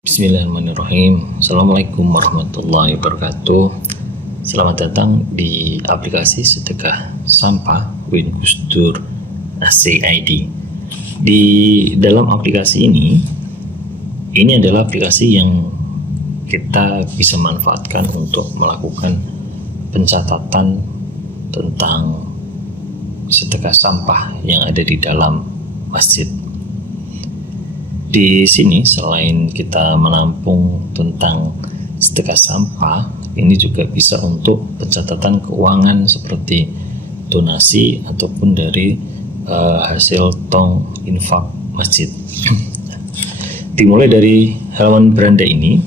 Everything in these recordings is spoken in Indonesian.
Bismillahirrahmanirrahim. Assalamualaikum warahmatullahi wabarakatuh. Selamat datang di aplikasi sedekah sampah Win Gus Dur ACID. Di dalam aplikasi ini adalah aplikasi yang kita bisa manfaatkan untuk melakukan pencatatan tentang sedekah sampah yang ada di dalam masjid. Di sini selain kita menampung tentang sedekah sampah, ini juga bisa untuk pencatatan keuangan seperti donasi ataupun dari hasil tong infak masjid. Dimulai dari halaman beranda ini,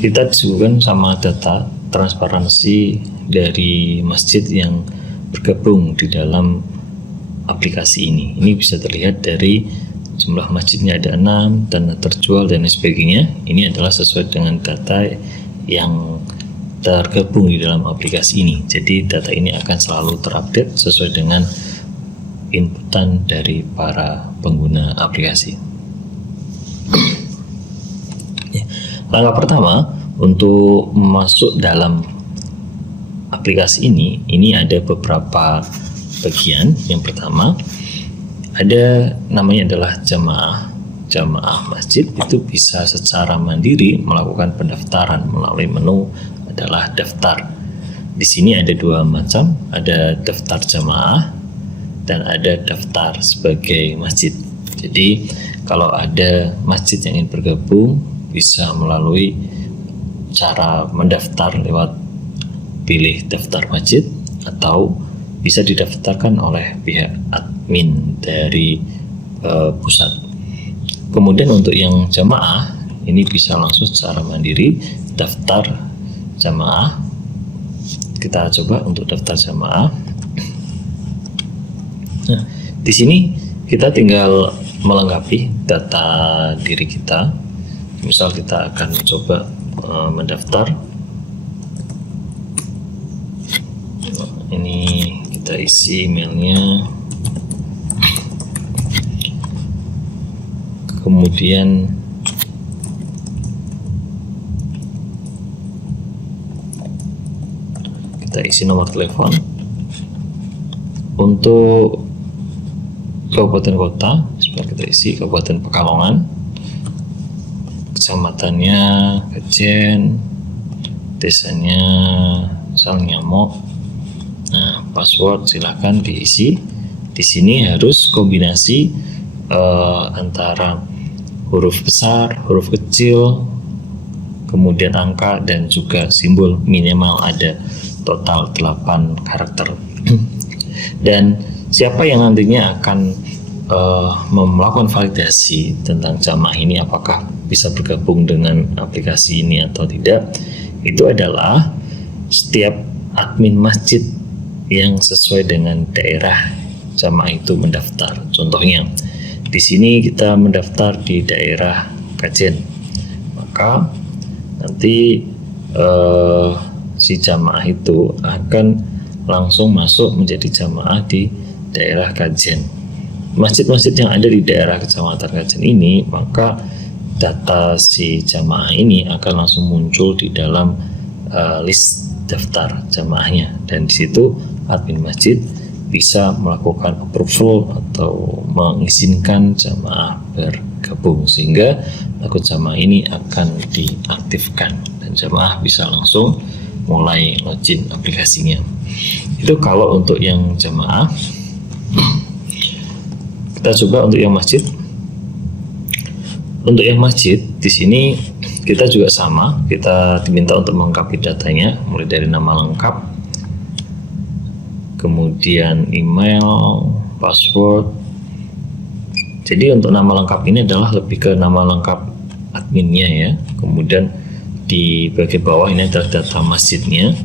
kita disuguhkan sama data transparansi dari masjid yang bergabung di dalam aplikasi ini. Ini bisa terlihat dari jumlah masjidnya ada 6, dana terjual dan sebagainya. Ini adalah sesuai dengan data yang tergabung di dalam aplikasi ini. Jadi data ini akan selalu terupdate sesuai dengan inputan dari para pengguna aplikasi. Langkah pertama untuk masuk dalam aplikasi ini ada beberapa bagian. Yang pertama, ada namanya adalah jamaah masjid. Itu bisa secara mandiri melakukan pendaftaran melalui menu adalah daftar. Di sini ada dua macam, ada daftar jamaah dan ada daftar sebagai masjid. Jadi kalau ada masjid yang ingin bergabung bisa melalui cara mendaftar lewat pilih daftar masjid atau bisa didaftarkan oleh pihak admin dari pusat. Kemudian untuk yang jamaah ini bisa langsung secara mandiri daftar jamaah. Kita coba untuk daftar jamaah. Nah, di sini kita tinggal melengkapi data diri kita. Misal kita akan coba mendaftar. Ini kita isi emailnya, kemudian kita isi nomor telepon. Untuk kabupaten kota, sebentar kita isi Kabupaten Pekalongan, kecamatannya Kejen, desanya Salnyamo. Nah, password silahkan diisi. Di sini harus kombinasi antara huruf besar, huruf kecil, kemudian angka dan juga simbol. Minimal ada total 8 karakter. Dan siapa yang nantinya akan melakukan validasi tentang jamaah ini, apakah bisa bergabung dengan aplikasi ini atau tidak, itu adalah setiap admin masjid yang sesuai dengan daerah jamaah itu mendaftar. Contohnya di sini kita mendaftar di daerah Kajen, maka nanti si jamaah itu akan langsung masuk menjadi jamaah di daerah Kajen. Masjid-masjid yang ada di daerah kecamatan Kajen ini, maka data si jamaah ini akan langsung muncul di dalam list daftar jamaahnya, dan di situ admin masjid bisa melakukan approval atau mengizinkan jamaah bergabung, sehingga akun jamaah ini akan diaktifkan dan jamaah bisa langsung mulai login aplikasinya. Itu kalau untuk yang jamaah. Kita coba untuk yang masjid. Untuk yang masjid di sini kita juga sama, kita diminta untuk melengkapi datanya, mulai dari nama lengkap, kemudian email, password. Jadi untuk nama lengkap ini adalah lebih ke nama lengkap adminnya ya. Kemudian di bagian bawah ini adalah data masjidnya,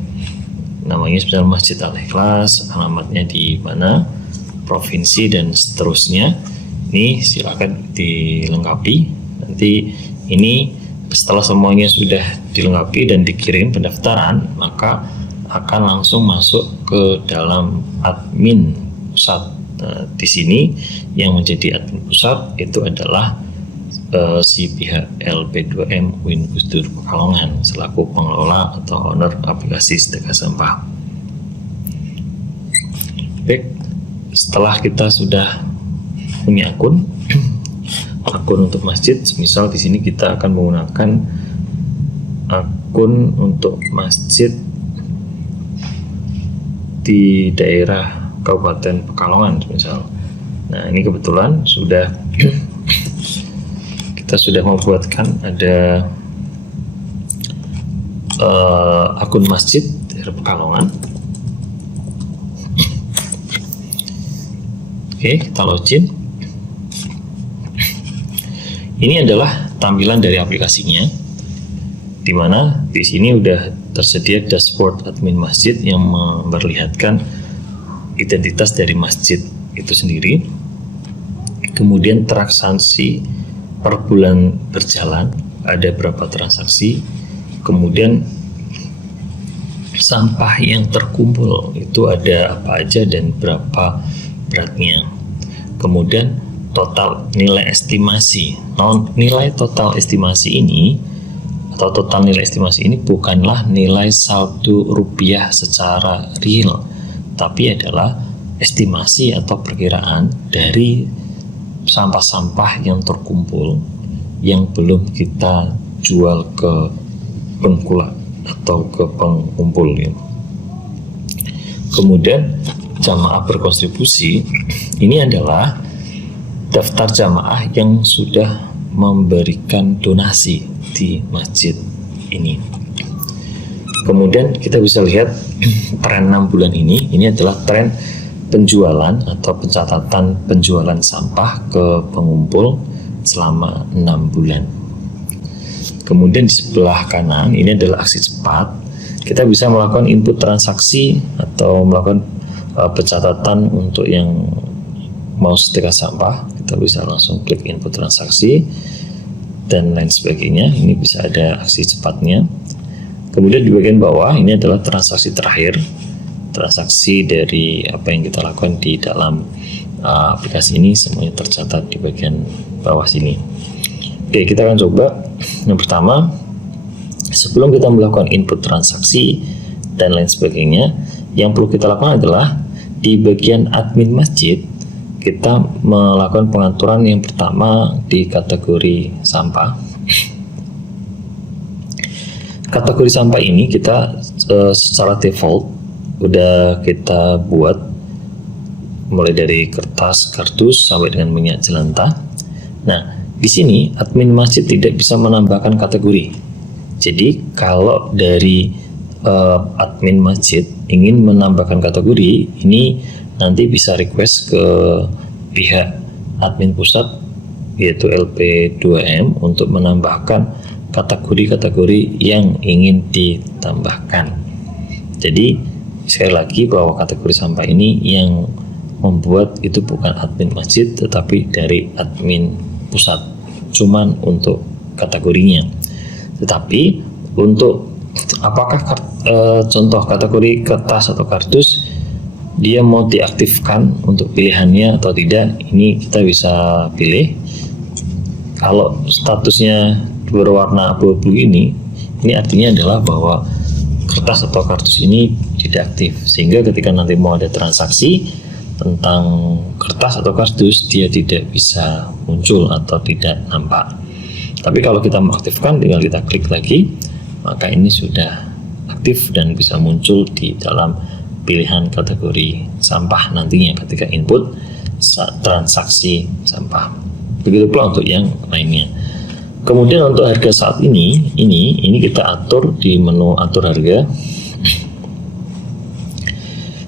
namanya sebenarnya Masjid Al-Ikhlas, alamatnya di mana, provinsi dan seterusnya. Ini silakan dilengkapi. Nanti ini setelah semuanya sudah dilengkapi dan dikirim pendaftaran, maka akan langsung masuk ke dalam admin pusat. Nah, di sini yang menjadi admin pusat itu adalah si pihak LP2M UIN Gus Dur Pekalongan selaku pengelola atau owner aplikasi sedekah sampah. Baik, setelah kita sudah punya akun untuk masjid, misal di sini kita akan menggunakan akun untuk masjid di daerah Kabupaten Pekalongan misal. Nah, ini kebetulan sudah kita sudah membuatkan ada akun masjid daerah Pekalongan. Oke, kita login. Ini adalah tampilan dari aplikasinya, di mana di sini udah tersedia dashboard admin masjid yang memperlihatkan identitas dari masjid itu sendiri. Kemudian transaksi per bulan berjalan, ada berapa transaksi. Kemudian sampah yang terkumpul itu ada apa aja dan berapa beratnya. Kemudian total nilai estimasi. Nilai total estimasi ini atau total nilai estimasi ini bukanlah nilai saldo rupiah secara real, tapi adalah estimasi atau perkiraan dari sampah-sampah yang terkumpul yang belum kita jual ke pengkulak atau ke pengumpul ya. Kemudian jamaah berkontribusi ini adalah daftar jamaah yang sudah memberikan donasi di masjid ini. Kemudian kita bisa lihat tren 6 bulan ini adalah tren penjualan atau pencatatan penjualan sampah ke pengumpul selama 6 bulan. Kemudian di sebelah kanan ini adalah aksi cepat. Kita bisa melakukan input transaksi atau melakukan pencatatan untuk yang mau sedekah sampah. Kita bisa langsung klik input transaksi dan lain sebagainya. Ini bisa ada aksi cepatnya. Kemudian di bagian bawah ini adalah transaksi terakhir, transaksi dari apa yang kita lakukan di dalam aplikasi ini semuanya tercatat di bagian bawah sini. Oke, kita akan coba. Yang pertama, sebelum kita melakukan input transaksi dan lain sebagainya, yang perlu kita lakukan adalah di bagian admin masjid kita melakukan pengaturan yang pertama di kategori sampah. Kategori sampah ini kita secara default udah kita buat mulai dari kertas, kardus sampai dengan minyak jelantah. Nah, di sini admin masjid tidak bisa menambahkan kategori. Jadi kalau dari admin masjid ingin menambahkan kategori, ini nanti bisa request ke pihak admin pusat yaitu LP2M untuk menambahkan kategori-kategori yang ingin ditambahkan. Jadi sekali lagi bahwa kategori sampah ini yang membuat itu bukan admin masjid tetapi dari admin pusat, cuman untuk kategorinya. Tetapi untuk apakah contoh kategori kertas atau kardus dia mau diaktifkan untuk pilihannya atau tidak, ini kita bisa pilih. Kalau statusnya berwarna abu-abu ini artinya adalah bahwa kertas atau kardus ini tidak aktif, sehingga ketika nanti mau ada transaksi tentang kertas atau kardus dia tidak bisa muncul atau tidak nampak. Tapi kalau kita mengaktifkan, tinggal kita klik lagi, maka ini sudah aktif dan bisa muncul di dalam pilihan kategori sampah nantinya ketika input transaksi sampah. Begitu pula untuk yang lainnya. Kemudian untuk harga saat ini kita atur di menu atur harga.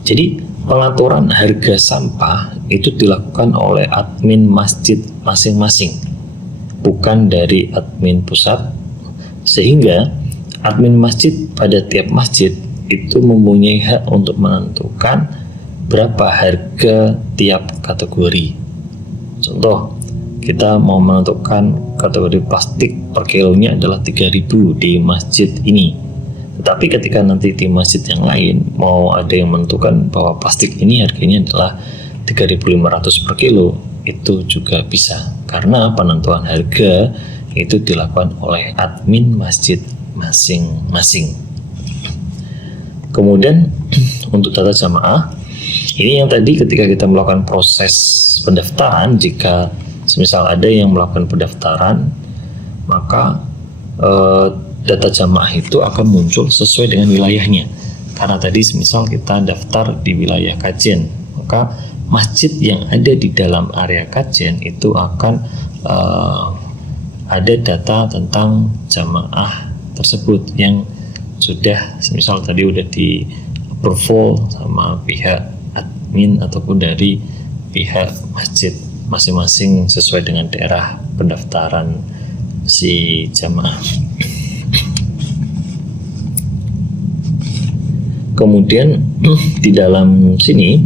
Jadi pengaturan harga sampah itu dilakukan oleh admin masjid masing-masing, bukan dari admin pusat, sehingga admin masjid pada tiap masjid itu mempunyai hak untuk menentukan berapa harga tiap kategori. Contoh, kita mau menentukan kategori plastik per kilonya adalah 3.000 di masjid ini. Tetapi ketika nanti di masjid yang lain mau ada yang menentukan bahwa plastik ini harganya adalah 3.500 per kilo, itu juga bisa, karena penentuan harga itu dilakukan oleh admin masjid masing-masing. Kemudian untuk tata jamaah, ini yang tadi ketika kita melakukan proses pendaftaran, jika semisal ada yang melakukan pendaftaran, maka data jamaah itu akan muncul sesuai dengan wilayahnya. Karena tadi semisal kita daftar di wilayah Kajen, maka masjid yang ada di dalam area Kajen itu akan ada data tentang jamaah tersebut yang sudah semisal tadi udah di approval sama pihak admin ataupun dari pihak masjid masing-masing sesuai dengan daerah pendaftaran si jamaah. Kemudian di dalam sini,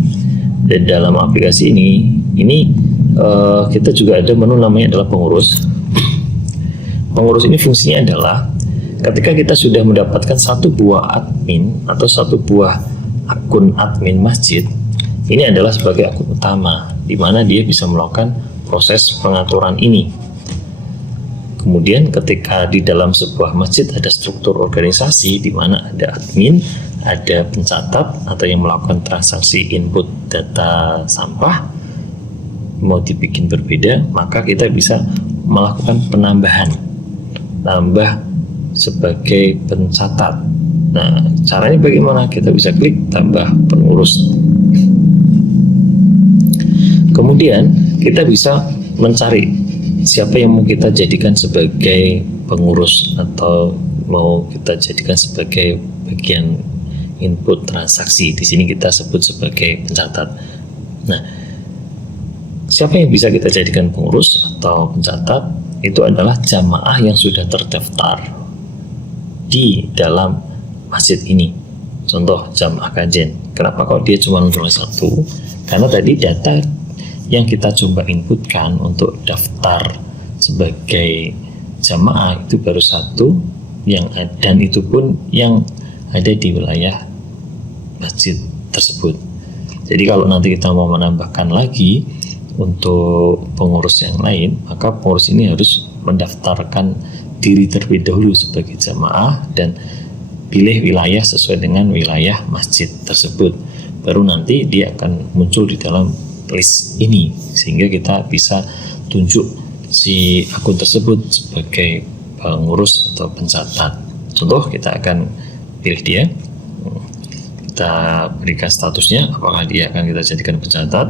di dalam aplikasi ini kita juga ada menu namanya adalah pengurus. Pengurus ini fungsinya adalah ketika kita sudah mendapatkan satu buah admin atau satu buah akun admin masjid, ini adalah sebagai akun utama di mana dia bisa melakukan proses pengaturan ini. Kemudian ketika di dalam sebuah masjid ada struktur organisasi di mana ada admin, ada pencatat atau yang melakukan transaksi input data sampah, mau dibikin berbeda, maka kita bisa melakukan penambahan, tambah sebagai pencatat. Nah, caranya bagaimana? Kita bisa klik tambah pengurus. Kemudian kita bisa mencari siapa yang mau kita jadikan sebagai pengurus atau mau kita jadikan sebagai bagian input transaksi. Di sini kita sebut sebagai pencatat. Nah, siapa yang bisa kita jadikan pengurus atau pencatat? Itu adalah jamaah yang sudah terdaftar di dalam masjid ini. Contoh jamaah Kajen. Kenapa kok dia cuma nomor 1? Karena tadi data yang kita coba inputkan untuk daftar sebagai jamaah itu baru 1 yang dan itu pun yang ada di wilayah masjid tersebut. Jadi kalau nanti kita mau menambahkan lagi untuk pengurus yang lain, maka pengurus ini harus mendaftarkan diri terlebih dahulu sebagai jamaah dan pilih wilayah sesuai dengan wilayah masjid tersebut. Baru nanti dia akan muncul di dalam list ini sehingga kita bisa tunjuk si akun tersebut sebagai pengurus atau pencatat. Contoh, kita akan pilih dia, kita berikan statusnya apakah dia akan kita jadikan pencatat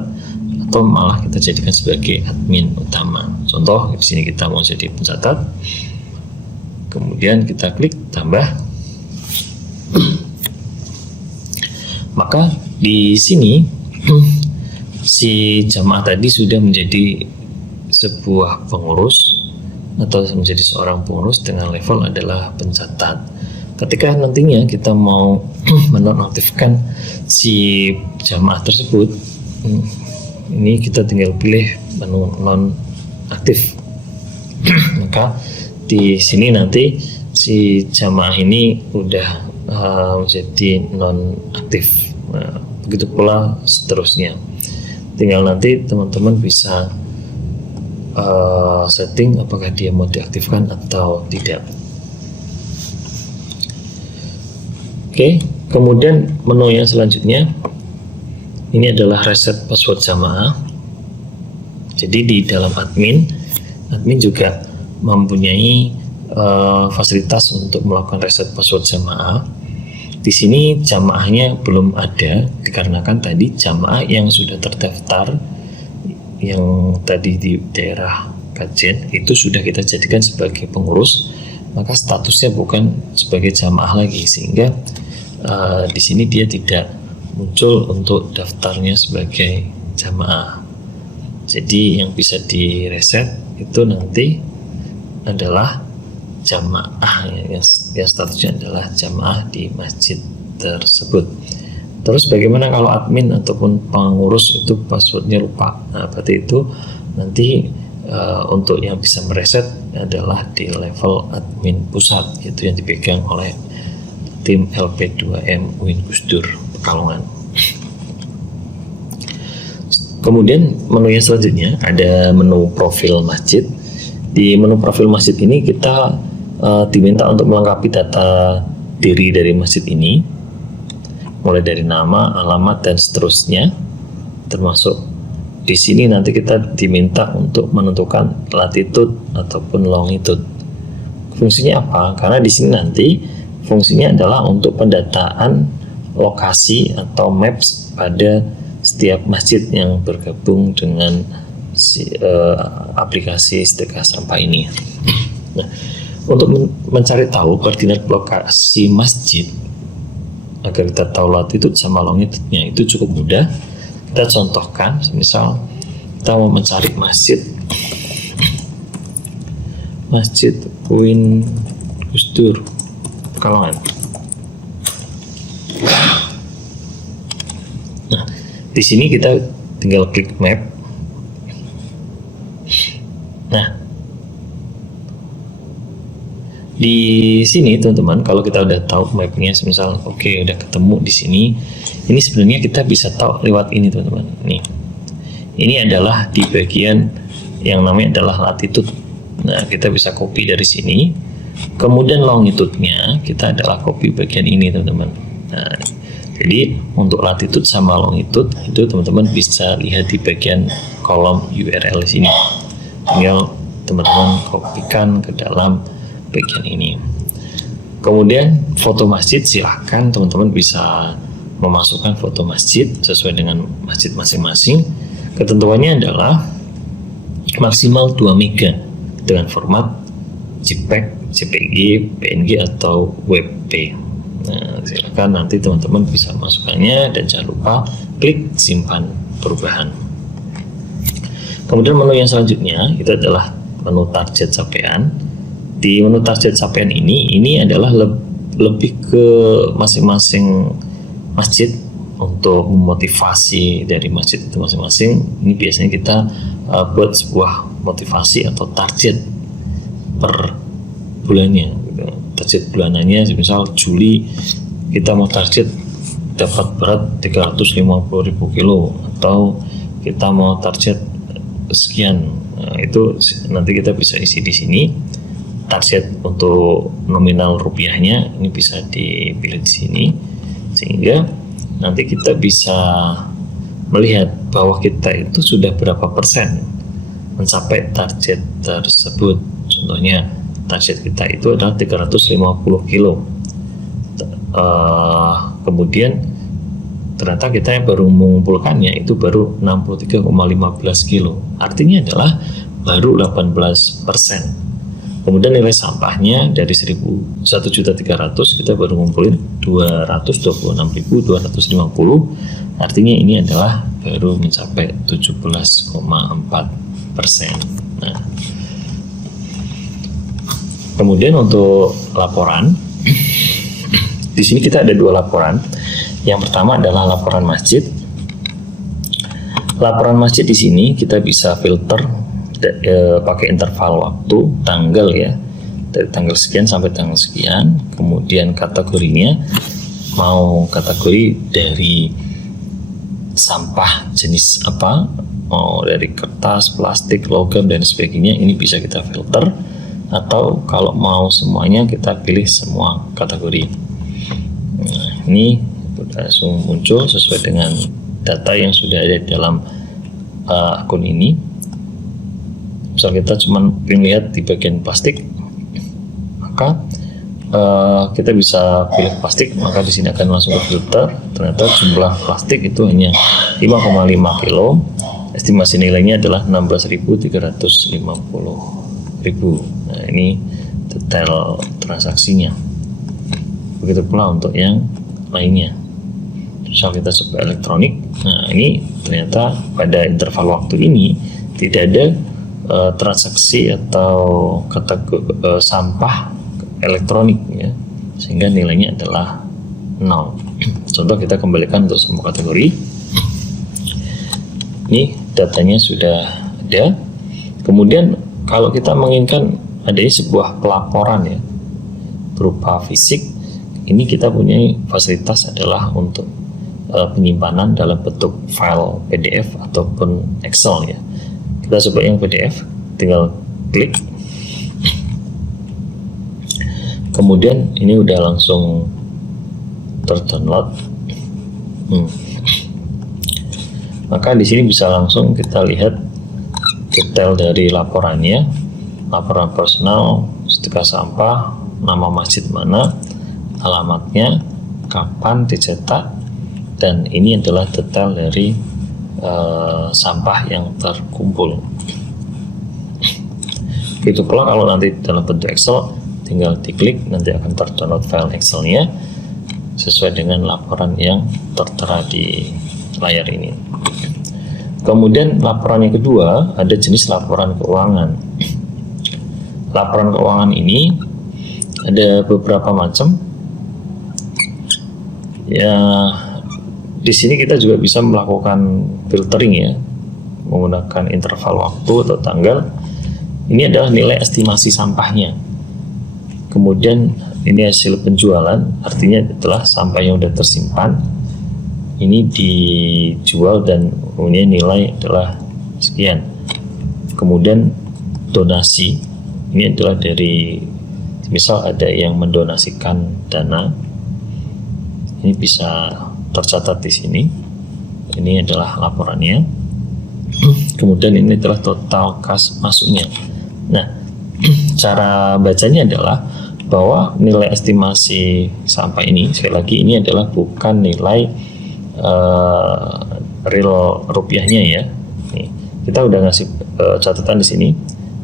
atau malah kita jadikan sebagai admin utama. Contoh, di sini kita mau jadi pencatat. Kemudian kita klik tambah. Maka di sini si jamaah tadi sudah menjadi sebuah pengurus atau menjadi seorang pengurus dengan level adalah pencatat. Ketika nantinya kita mau menonaktifkan si jamaah tersebut, ini kita tinggal pilih menu nonaktif. Maka di sini nanti si jamaah ini udah menjadi nonaktif. Nah, begitu pula seterusnya. Tinggal nanti teman-teman bisa setting apakah dia mau diaktifkan atau tidak. Oke, kemudian menu yang selanjutnya ini adalah reset password jamaah. Jadi di dalam admin juga mempunyai fasilitas untuk melakukan reset password jamaah. Di sini jamaahnya belum ada dikarenakan tadi jamaah yang sudah terdaftar yang tadi di daerah Kajen itu sudah kita jadikan sebagai pengurus, maka statusnya bukan sebagai jamaah lagi sehingga di sini dia tidak muncul untuk daftarnya sebagai jamaah. Jadi yang bisa direset itu nanti adalah jamaah yang statusnya adalah jamaah di masjid tersebut. Terus bagaimana kalau admin ataupun pengurus itu passwordnya lupa? Nah, berarti itu nanti untuk yang bisa mereset adalah di level admin pusat, yaitu yang dipegang oleh tim LP2M UIN Gus Dur Pekalongan. Kemudian menu yang selanjutnya ada menu profil masjid. Di menu profil masjid ini kita diminta untuk melengkapi data diri dari masjid ini, mulai dari nama, alamat, dan seterusnya. Termasuk di sini nanti kita diminta untuk menentukan latitude ataupun longitude. Fungsinya apa? Karena di sini nanti fungsinya adalah untuk pendataan lokasi atau maps pada setiap masjid yang bergabung dengan aplikasi sedekah sampah ini. Nah, untuk mencari tahu koordinat lokasi masjid agar kita tahu latitude sama longitude-nya itu cukup mudah. Kita contohkan, misal kita mau mencari Masjid Uin Gusdur Pekalongan. Nah, di sini kita tinggal klik map. Nah, di sini teman-teman, kalau kita udah tahu mapnya, misal oke, udah ketemu di sini, ini sebenarnya kita bisa tahu lewat ini teman-teman. Nih, ini adalah di bagian yang namanya adalah latitude. Nah, kita bisa copy dari sini. Kemudian longitude-nya kita adalah copy bagian ini teman-teman. Nah, jadi untuk latitude sama longitude itu teman-teman bisa lihat di bagian kolom URL di sini. Tinggal teman-teman kopikan ke dalam bagian ini. Kemudian foto masjid, silahkan teman-teman bisa memasukkan foto masjid sesuai dengan masjid masing-masing. Ketentuannya adalah maksimal 2 MB dengan format JPEG, JPG, PNG atau WebP. Nah, silakan nanti teman-teman bisa masukkannya dan jangan lupa klik simpan perubahan. Kemudian menu yang selanjutnya itu adalah menu target capaian. Di menu target capaian ini adalah lebih ke masing-masing masjid untuk memotivasi dari masjid itu masing-masing. Ini biasanya kita buat sebuah motivasi atau target per bulannya. Target bulanannya, misal Juli kita mau target dapat berat 350.000 kilo atau kita mau target sekian. Nah, itu nanti kita bisa isi di sini. Target untuk nominal rupiahnya ini bisa dipilih di sini, sehingga nanti kita bisa melihat bahwa kita itu sudah berapa persen mencapai target tersebut. Contohnya target kita itu adalah 350 kilo. Kemudian ternyata kita yang baru mengumpulkannya itu baru 63,15 kilo. Artinya adalah baru 18%. Kemudian nilai sampahnya dari 1.300 kita baru ngumpulin 226.250. Artinya ini adalah baru mencapai 17,4%. Nah, kemudian untuk laporan, di sini kita ada 2 laporan. Yang pertama adalah laporan masjid. Laporan masjid di sini kita bisa filter pakai interval waktu, tanggal ya, dari tanggal sekian sampai tanggal sekian. Kemudian kategorinya mau kategori dari sampah jenis apa, mau dari kertas, plastik, logam dan sebagainya, ini bisa kita filter. Atau kalau mau semuanya kita pilih semua kategori. Nah, ini langsung muncul sesuai dengan data yang sudah ada dalam akun ini. Misal kita cuma ingin lihat di bagian plastik, maka kita bisa pilih plastik, maka di sini akan langsung ke filter. Ternyata jumlah plastik itu hanya 5,5 kilo. Estimasi nilainya adalah 16.350.000. Nah, ini detail transaksinya. Begitu pula untuk yang lainnya. Misal kita coba elektronik. Nah, ini ternyata pada interval waktu ini tidak ada transaksi atau sampah elektronik ya, sehingga nilainya adalah 0. Contoh kita kembalikan untuk semua kategori. Ini datanya sudah ada. Kemudian kalau kita menginginkan adanya sebuah pelaporan ya berupa fisik, ini kita punya fasilitas adalah untuk penyimpanan dalam bentuk file PDF ataupun Excel ya. Kita coba yang PDF, tinggal klik. Kemudian ini udah langsung terdownload. Maka di sini bisa langsung kita lihat detail dari laporannya, laporan personal, setrika sampah, nama masjid mana, alamatnya, kapan dicetak, dan ini adalah detail dari sampah yang terkumpul. Itu pula kalau nanti dalam bentuk Excel, tinggal diklik, nanti akan terdownload file Excelnya sesuai dengan laporan yang tertera di layar ini. Kemudian laporan yang kedua, ada jenis laporan keuangan. Laporan keuangan ini ada beberapa macam. Ya, di sini kita juga bisa melakukan filtering ya, menggunakan interval waktu atau tanggal. Ini adalah nilai estimasi sampahnya. Kemudian ini hasil penjualan, artinya adalah sampah yang sudah tersimpan ini dijual dan kemudian nilai adalah sekian. Kemudian donasi, ini adalah dari misal ada yang mendonasikan dana, ini bisa tercatat di sini. Ini adalah laporannya. Kemudian ini adalah total kas masuknya. Nah, cara bacanya adalah bahwa nilai estimasi sampah ini, sekali lagi ini adalah bukan nilai real rupiahnya ya. Nih, kita udah ngasih catatan di sini.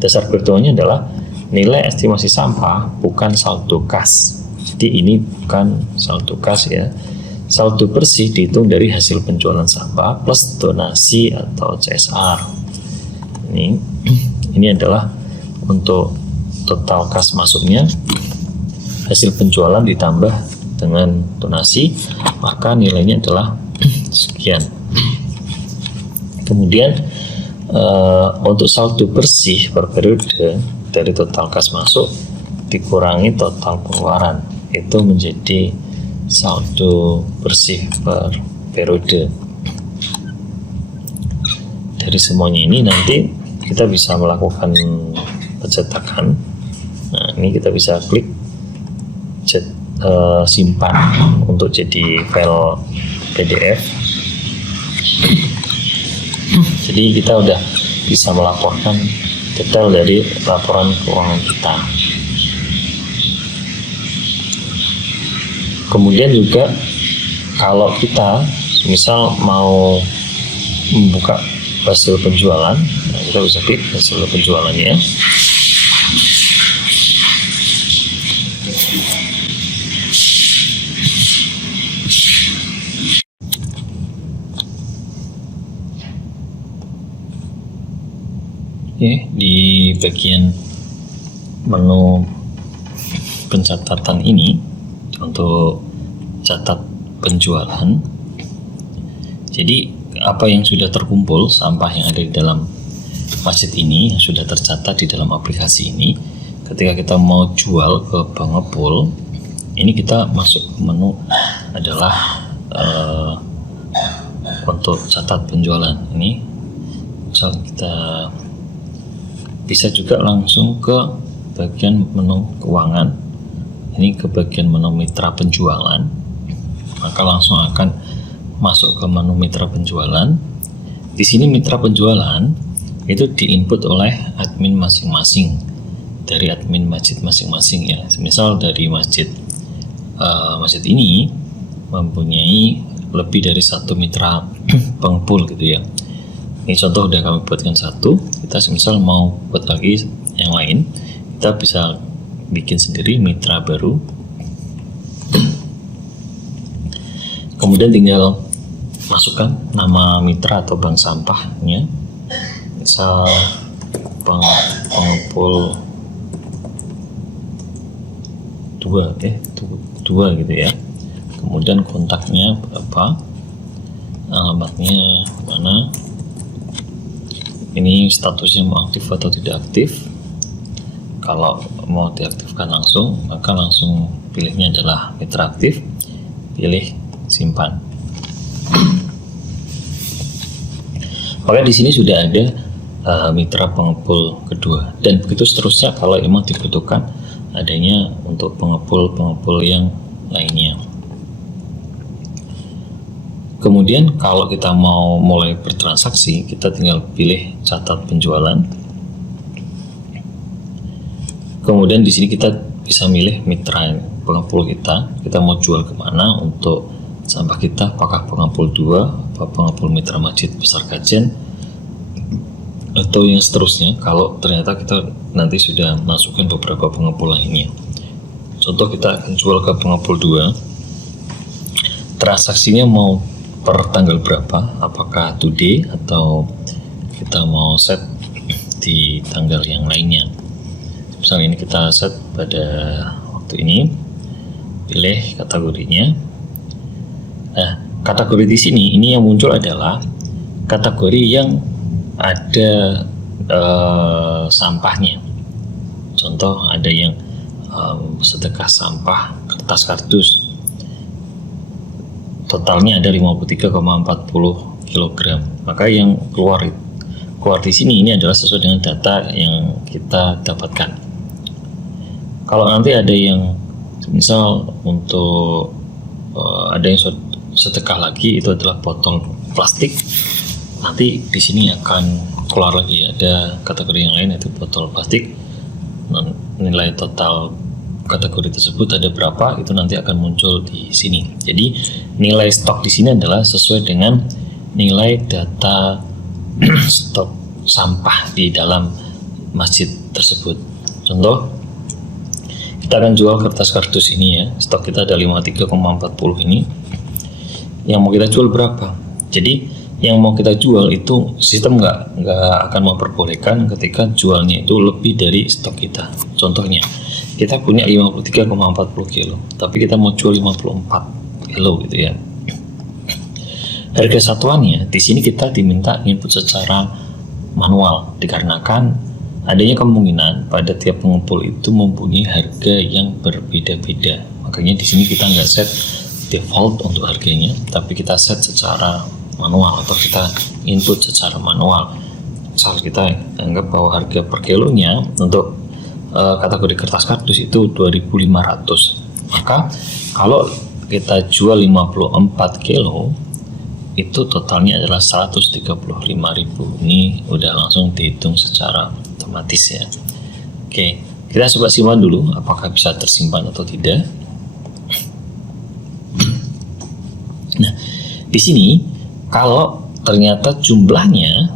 Dasar perhitungannya adalah nilai estimasi sampah, bukan saldo kas. Jadi ini bukan saldo kas ya. Saldo bersih dihitung dari hasil penjualan sampah plus donasi atau CSR. Ini adalah untuk total kas masuknya, hasil penjualan ditambah dengan donasi, maka nilainya adalah sekian. Kemudian untuk saldo bersih per periode dari total kas masuk dikurangi total pengeluaran, itu menjadi saldo bersih per periode. Dari semuanya ini nanti kita bisa melakukan pencetakan. Nah, ini kita bisa klik simpan untuk jadi file PDF. Jadi kita udah bisa melaporkan detail dari laporan keuangan kita. Kemudian juga kalau kita misal mau membuka hasil penjualan, nah kita bisa klik hasil penjualannya. Oke, di bagian menu pencatatan ini untuk catat penjualan. Jadi apa yang sudah terkumpul, sampah yang ada di dalam masjid ini yang sudah tercatat di dalam aplikasi ini, ketika kita mau jual ke pengepul, ini kita masuk ke menu adalah untuk catat penjualan. Ini misal kita bisa juga langsung ke bagian menu keuangan. Ini ke bagian menu mitra penjualan, maka langsung akan masuk ke menu mitra penjualan. Di sini mitra penjualan itu diinput oleh admin masing-masing, dari admin masjid masing-masing ya. Misal dari masjid ini mempunyai lebih dari satu mitra pengepul gitu ya. Ini contoh udah kami buatkan satu. Kita misal mau buat lagi yang lain, kita bisa bikin sendiri mitra baru. Kemudian tinggal masukkan nama mitra atau bank sampahnya, misal pengepul 2 gitu ya. Kemudian kontaknya berapa, alamatnya mana, ini statusnya mau aktif atau tidak aktif. Kalau mau diaktifkan langsung, maka langsung pilihnya adalah mitra aktif, pilih simpan. Maka di sini sudah ada mitra pengepul kedua, dan begitu seterusnya kalau memang dibutuhkan adanya untuk pengepul yang lainnya. Kemudian kalau kita mau mulai bertransaksi, kita tinggal pilih catat penjualan. Kemudian di sini kita bisa milih mitra pengepul kita. Kita mau jual kemana untuk sampah kita, apakah pengepul 2, apa pengepul mitra masjid besar Kajen, atau yang seterusnya. Kalau ternyata kita nanti sudah masukkan beberapa pengepul lainnya. Contoh, kita akan jual ke pengepul 2. Transaksinya mau per tanggal berapa, apakah today atau kita mau set di tanggal yang lainnya. Misalnya ini kita set pada waktu ini, pilih kategorinya. Nah, kategori di sini ini yang muncul adalah kategori yang ada sampahnya. Contoh, ada yang sedekah sampah kertas kardus, totalnya ada 53,40 kg. Maka yang keluar di sini ini adalah sesuai dengan data yang kita dapatkan. Kalau nanti ada yang misal untuk ada yang sedekah lagi, itu adalah botol plastik, nanti di sini akan keluar lagi ada kategori yang lain, yaitu botol plastik. Nilai total kategori tersebut ada berapa, itu nanti akan muncul di sini. Jadi nilai stok di sini adalah sesuai dengan nilai data stok sampah di dalam masjid tersebut. Contoh, kita akan jual kertas kardus ini ya, stok kita ada 53,40 ini. Yang mau kita jual berapa? Jadi yang mau kita jual itu sistem nggak akan memperbolehkan ketika jualnya itu lebih dari stok kita. Contohnya, kita punya 53,40 kilo, tapi kita mau jual 54 kilo gitu ya. Harga satuannya di sini kita diminta input secara manual, dikarenakan adanya kemungkinan pada tiap pengepul itu mempunyai harga yang berbeda-beda. Makanya di sini kita nggak set default untuk harganya, tapi kita set secara manual atau kita input secara manual. Misal kita anggap bahwa harga per kilonya untuk kategori kertas kardus itu 2.500. Maka kalau kita jual 54 kilo, itu totalnya adalah 135.000. Ini udah langsung dihitung secara otomatis ya. Oke, kita coba simpan dulu apakah bisa tersimpan atau tidak. Nah, di sini kalau ternyata jumlahnya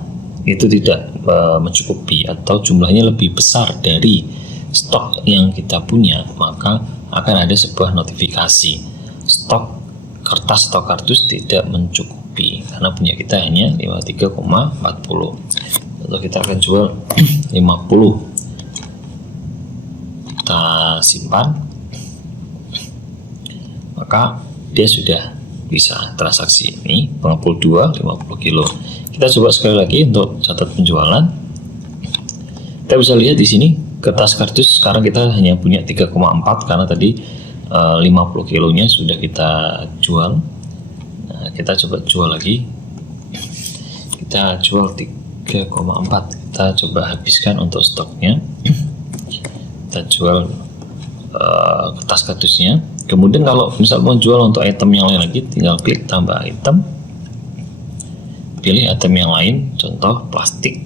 itu tidak mencukupi atau jumlahnya lebih besar dari stok yang kita punya, maka akan ada sebuah notifikasi stok kertas atau kardus tidak mencukupi karena punya kita hanya 53,40. Atau kita akan jual 50. Kita simpan, maka dia sudah bisa transaksi. Ini pengepul 2 50 kilo. Kita coba sekali lagi untuk catat penjualan. Kita bisa lihat di sini kertas kardus sekarang kita hanya punya 3,4 karena tadi 50 kilonya sudah kita jual. Nah, kita coba jual lagi. Kita jual 3,4. Kita coba habiskan untuk stoknya. Kita jual kertas kardusnya. Kemudian kalau misal mau jual untuk item yang lain lagi, tinggal klik tambah item, pilih item yang lain, contoh plastik.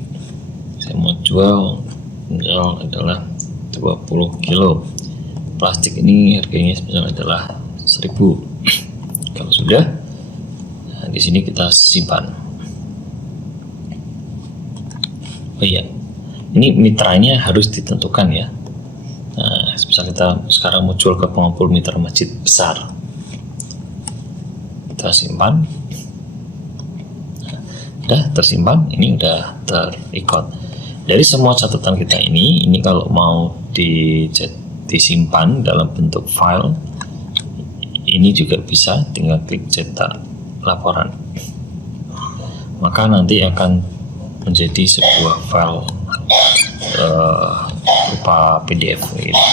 Saya mau jual misal adalah 20 kilo plastik, ini harganya misal adalah 1.000. Kalau sudah, nah di sini kita simpan. Oh iya, ini mitranya harus ditentukan ya. Nah, misal kita sekarang mau jual ke pengepul mitra masjid besar, kita simpan. Nah, udah tersimpan, ini udah terikot. Dari semua catatan kita ini kalau mau disimpan dalam bentuk file, ini juga bisa, tinggal klik cetak laporan. Maka nanti akan menjadi sebuah file berupa PDF gitu.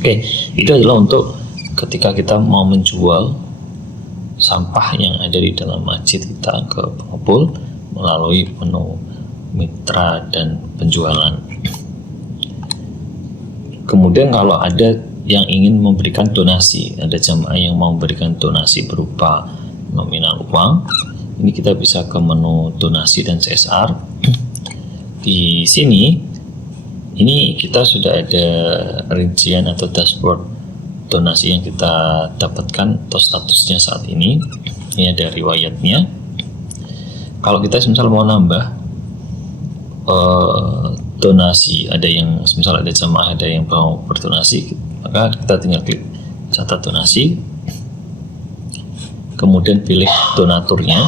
Oke, itu adalah untuk ketika kita mau menjual sampah yang ada di dalam masjid kita ke pengepul melalui menu mitra dan penjualan. Kemudian kalau ada yang ingin memberikan donasi, ada jamaah yang mau memberikan donasi berupa nominal uang, ini kita bisa ke menu donasi dan CSR. Di sini ini kita sudah ada rincian atau dashboard donasi yang kita dapatkan atau statusnya saat ini. Ini ada riwayatnya. Kalau kita misal mau nambah donasi, ada yang misal ada jamaah ada yang mau berdonasi, maka kita tinggal klik catat donasi, kemudian pilih donaturnya.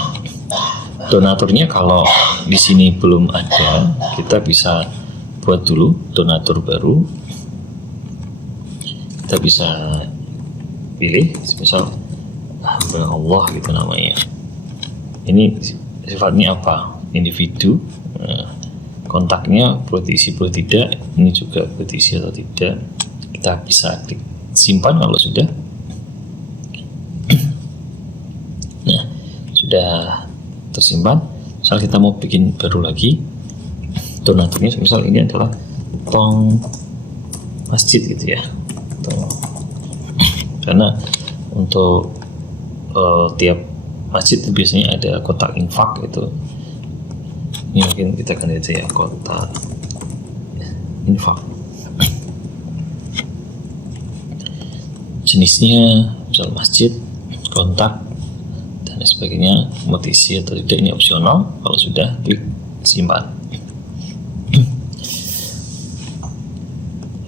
Donaturnya kalau di sini belum ada, kita bisa buat dulu donatur baru. Kita bisa pilih, misal hamba Allah gitu namanya. Ini sifatnya apa? Individu. Kontaknya perlu diisi perlu tidak. Ini juga perlu diisi atau tidak. Kita bisa klik simpan kalau sudah. Nah, sudah tersimpan. Misal kita mau bikin baru lagi donaturnya, misal ini adalah tong masjid gitu ya, karena untuk tiap masjid itu biasanya ada kotak infak itu. Ini mungkin kita akan lihat ya, kotak infak jenisnya misal masjid, kontak dan sebagainya, mau diisi atau tidak ini opsional. Kalau sudah, klik simpan.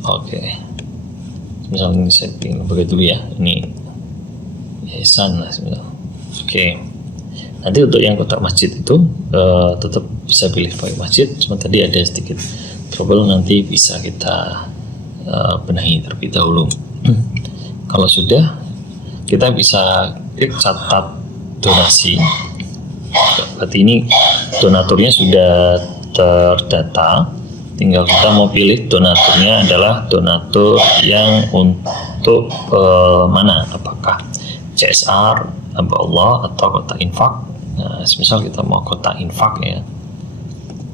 Oke, misalnya ini setting bagai dulu ya, ini yayasan lah misal. Oke, nanti untuk yang kotak masjid itu tetap bisa pilih pakai masjid, cuma tadi ada sedikit trouble, nanti bisa kita benahi terlebih dahulu. Kalau sudah, kita bisa klik catat donasi. Berarti ini donaturnya sudah terdata. Tinggal kita mau pilih donaturnya adalah donatur yang untuk mana? Apakah CSR, hamba Allah, atau kotak infak? Nah, misal kita mau kotak infak ya.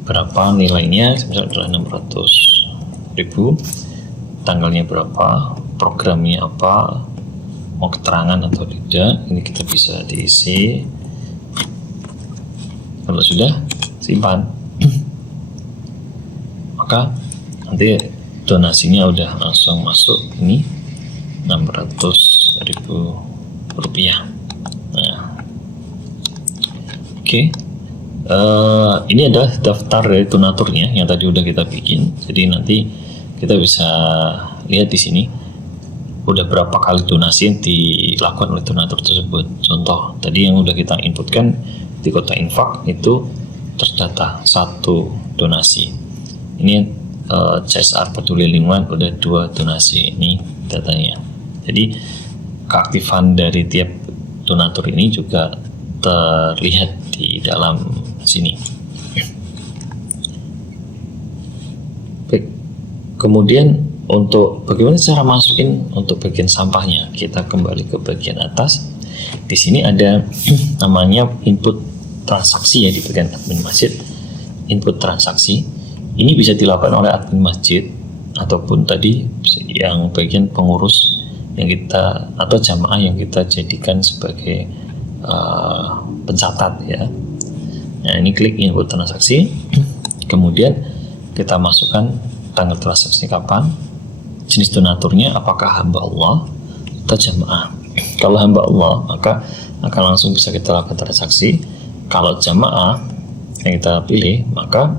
Berapa nilainya? Misal adalah 600.000. Tanggalnya berapa? Programnya apa? Mau keterangan atau tidak, ini kita bisa diisi. Kalau sudah, simpan. Maka nanti donasinya udah langsung masuk, ini 600.000 rupiah. Nah, oke. Ini adalah daftar dari donaturnya yang tadi udah kita bikin. Jadi nanti kita bisa lihat di sini udah berapa kali donasi yang dilakukan oleh donatur tersebut. Contoh tadi yang udah kita inputkan di kotak infak itu terdata 1 donasi. Ini CSR peduli lingkungan udah 2 donasi, ini datanya. Jadi keaktifan dari tiap donatur ini juga terlihat di dalam sini. Baik. Kemudian untuk bagaimana cara masukin untuk bagian sampahnya, kita kembali ke bagian atas. Di sini ada namanya input transaksi ya, di bagian admin masjid. Input transaksi ini bisa dilakukan oleh admin masjid ataupun tadi yang bagian pengurus yang kita atau jamaah yang kita jadikan sebagai pencatat ya. Nah, ini klik input transaksi, kemudian kita masukkan tanggal transaksi kapan, jenis donaturnya apakah hamba Allah atau jamaah. Kalau hamba Allah maka akan langsung bisa kita lakukan transaksi. Kalau jamaah yang kita pilih, maka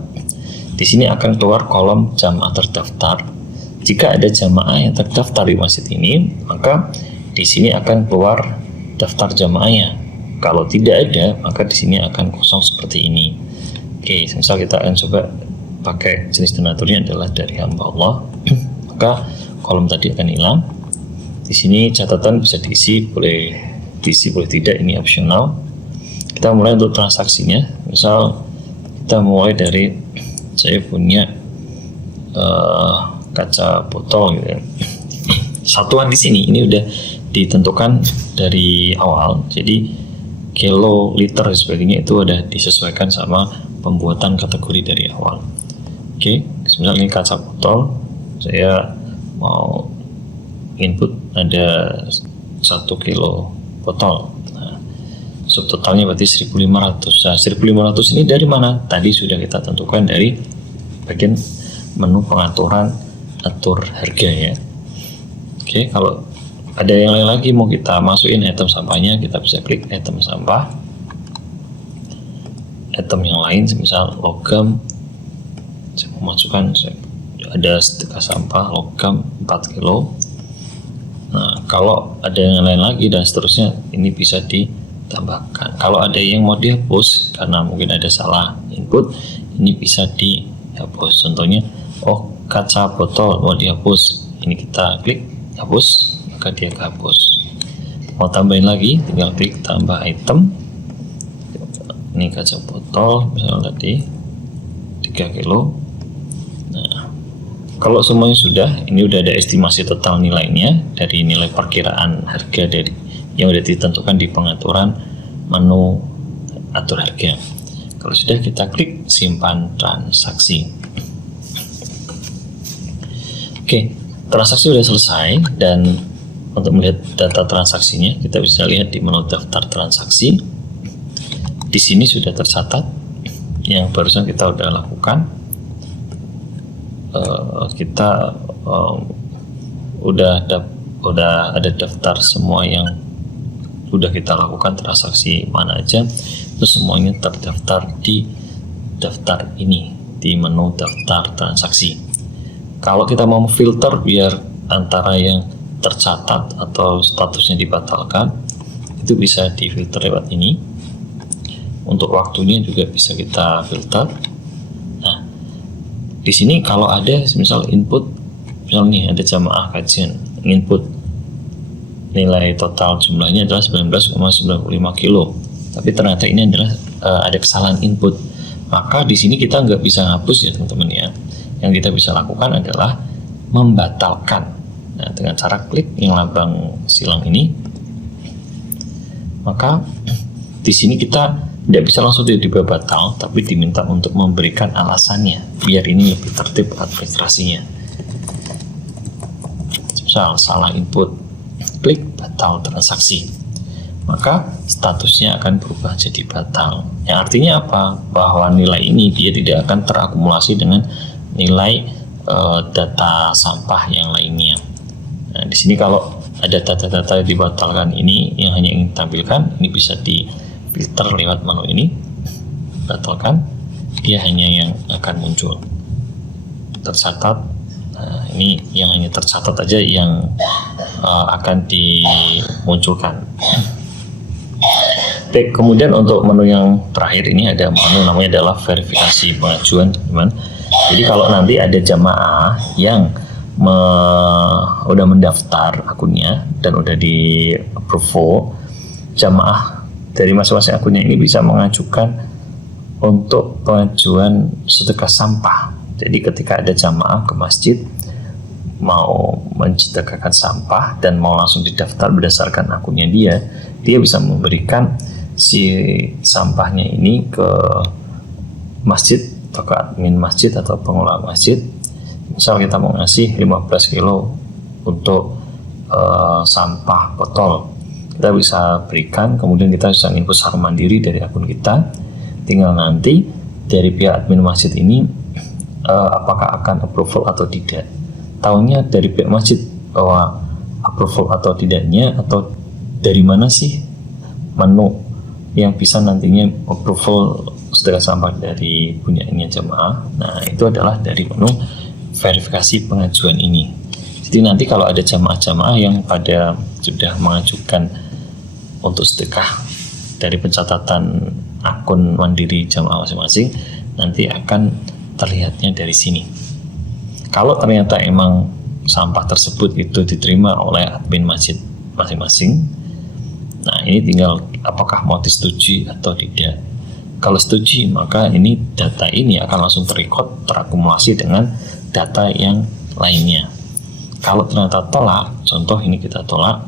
di sini akan keluar kolom jamaah terdaftar. Jika ada jamaah yang terdaftar di masjid ini, maka di sini akan keluar daftar jamaahnya. Kalau tidak ada, maka di sini akan kosong seperti ini. Oke, misal kita akan coba pakai jenis donaturnya adalah dari hamba Allah, maka kolom tadi akan hilang. Di sini catatan bisa diisi, boleh diisi boleh tidak, ini opsional. Kita mulai untuk transaksinya. Misal kita mulai dari saya punya kaca botol gitu ya. Satuan di sini ini udah ditentukan dari awal. Jadi kilo, liter dan sebagainya itu udah disesuaikan sama pembuatan kategori dari awal. Oke, misalnya ini kaca botol, saya mau input ada 1 kilo botol. Nah, subtotalnya berarti 1.500. Nah, 1.500 ini dari mana? Tadi sudah kita tentukan dari bagian menu pengaturan atur harga ya. Oke, kalau ada yang lain lagi mau kita masukin item sampahnya, kita bisa klik item sampah. Item yang lain misal logam, saya mau masukkan, ada sedekah sampah logam 4 kilo. Nah, kalau ada yang lain lagi dan seterusnya, ini bisa ditambahkan. Kalau ada yang mau dihapus karena mungkin ada salah input, ini bisa dihapus. Contohnya, kaca botol mau dihapus, ini kita klik hapus, maka dia kehapus. Mau tambahin lagi, tinggal klik tambah item. Ini kaca botol misalnya tadi 3 kilo. Nah, kalau semuanya sudah, ini udah ada estimasi total nilainya dari nilai perkiraan harga dari yang udah ditentukan di pengaturan menu atur harga. Kalau sudah, kita klik simpan transaksi. Oke, transaksi sudah selesai, dan untuk melihat data transaksinya kita bisa lihat di menu daftar transaksi. Di sini sudah tercatat yang barusan kita udah lakukan. Kita udah ada daftar semua yang sudah kita lakukan, transaksi mana aja itu semuanya terdaftar di daftar ini di menu daftar transaksi. Kalau kita mau filter biar antara yang tercatat atau statusnya dibatalkan, itu bisa difilter lewat ini. Untuk waktunya juga bisa kita filter. Nah, di sini kalau ada misal input, misal nih ada jamaah kajian, input nilai total jumlahnya adalah 19,95 kilo, tapi ternyata ini adalah ada kesalahan input, maka di sini kita nggak bisa hapus ya teman-teman ya. Yang kita bisa lakukan adalah membatalkan. Nah, dengan cara klik yang lambang silang ini, maka di sini kita tidak bisa langsung tiba-tiba batal, tapi diminta untuk memberikan alasannya biar ini lebih tertib administrasinya. Misal salah input, klik batal transaksi, maka statusnya akan berubah jadi batal. Yang artinya apa? Bahwa nilai ini dia tidak akan terakumulasi dengan nilai data sampah yang lainnya. Nah, di sini kalau ada data-data yang dibatalkan ini yang hanya ingin ditampilkan, ini bisa difilter lewat menu ini, batalkan, dia hanya yang akan muncul. Tercatat, nah, ini yang hanya tercatat aja yang akan dimunculkan. Baik, kemudian untuk menu yang terakhir ini ada menu namanya adalah verifikasi pengajuan, teman-teman. Jadi kalau nanti ada jamaah yang udah mendaftar akunnya dan udah di approve, jamaah dari masing-masing akunnya ini bisa mengajukan untuk pengajuan sedekah sampah. Jadi ketika ada jamaah ke masjid mau mensedekahkan sampah dan mau langsung didaftar berdasarkan akunnya dia bisa memberikan si sampahnya ini ke masjid atau ke admin masjid atau pengelola masjid. Misal kita mau ngasih 15 kilo untuk sampah botol, kita bisa berikan, kemudian kita bisa input secara mandiri dari akun kita. Tinggal nanti dari pihak admin masjid ini apakah akan approval atau tidak. Tahunya dari pihak masjid bahwa approval atau tidaknya, atau dari mana sih menu yang bisa nantinya approval sedekah sampah dari punyaannya jamaah. Nah, itu adalah dari menu verifikasi pengajuan ini. Jadi nanti kalau ada jamaah-jamaah yang pada sudah mengajukan untuk sedekah dari pencatatan akun mandiri jamaah masing-masing, nanti akan terlihatnya dari sini. Kalau ternyata emang sampah tersebut itu diterima oleh admin masjid masing-masing, nah ini tinggal apakah mau disetujui atau tidak. Kalau setuju, maka ini data ini akan langsung terakumulasi dengan data yang lainnya. Kalau ternyata tolak, contoh ini kita tolak,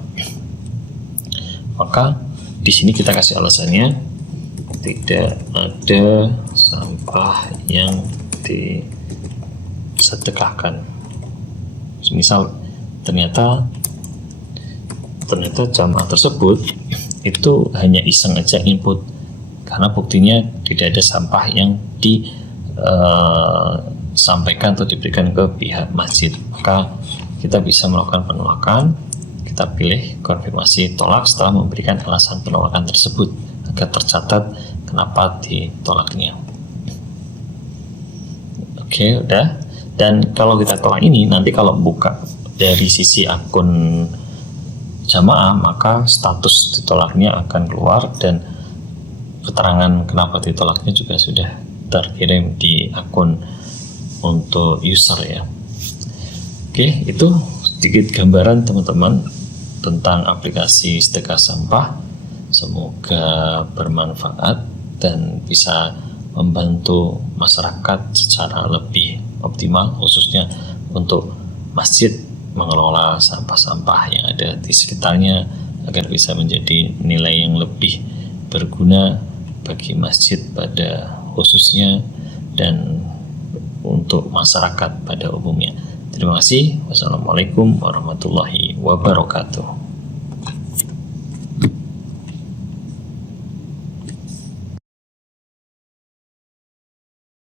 maka di sini kita kasih alasannya tidak ada sampah yang disedekahkan. Misal ternyata jamaah tersebut itu hanya iseng aja input, karena buktinya tidak ada sampah yang disampaikan atau diberikan ke pihak masjid, maka kita bisa melakukan penolakan. Kita pilih konfirmasi tolak setelah memberikan alasan penolakan tersebut agar tercatat kenapa ditolaknya. Oke, udah. Dan kalau kita tolak ini, nanti kalau buka dari sisi akun jamaah, maka status ditolaknya akan keluar dan keterangan kenapa ditolaknya juga sudah terkirim di akun untuk user ya. Oke, itu sedikit gambaran teman-teman tentang aplikasi sedekah sampah. Semoga bermanfaat dan bisa membantu masyarakat secara lebih optimal, khususnya untuk masjid mengelola sampah-sampah yang ada di sekitarnya agar bisa menjadi nilai yang lebih berguna bagi masjid pada khususnya dan untuk masyarakat pada umumnya. Terima kasih. Wassalamualaikum warahmatullahi wabarakatuh.